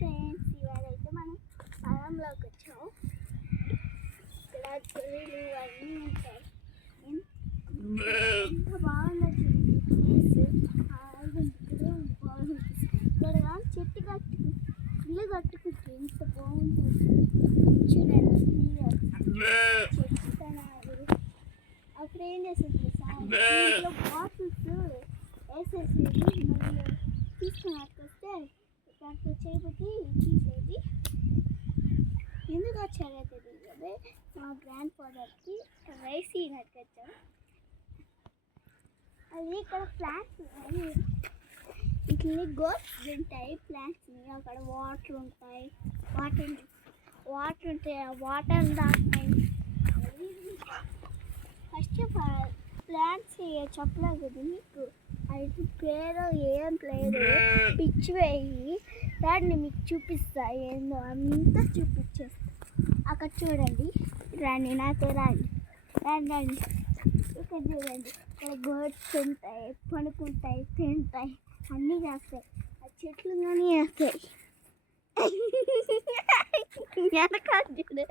Friends, ఇవాళ అయితే మనం పొలంలోకి వచ్చాము. ఇక్కడ చెరువులు అన్నీ ఉంటాయి. ఎంత బాగుందో చూడండి ప్లేస్. బాగుంది. ఇక్కడ చెట్టు ఇల్లు కట్టుకుంటే ఎంత బాగుంటుంది చూడండి. చెట్టు కనాలి. అప్పుడు ఏం చేస్తుంది ఇంట్లో బాటిల్స్ వేసేసేది, మళ్ళీ తీసుకుని వస్తే దాంట్లో చేపట్టి తీసేది. ఎందుకు వచ్చారో తెలియదు కదా. మా గ్రాండ్ ఫాదర్కి రైస్ నట్టుకొచ్చాం. అది ఇక్కడ ప్లాంట్స్ ఇట్లా గోట్స్ తింటాయి ప్లాంట్స్ని. అక్కడ వాటర్ ఉంటాయి. వాటర్ ఉంటాయి. వాటర్ దాటాయి. ఫస్ట్ ఆఫ్ ఆల్ ప్లాంట్స్ చెప్పలేదు కదా మీకు. అది పేరు ఏం లేదు. పిచ్చి వేయి దాన్ని మీకు చూపిస్తా. ఏందో అంతా చూపించేస్తా. అక్కడ చూడండి. రండి నాతో రండి. ఇక్కడ చూడండి. ఇక్కడ గోడ్స్ ఉంటాయి, పడుకుంటాయి, తింటాయి, అన్నీ చేస్తాయి. ఆ చెట్లు కానీ వేస్తాయి. వెనకాల చూడు.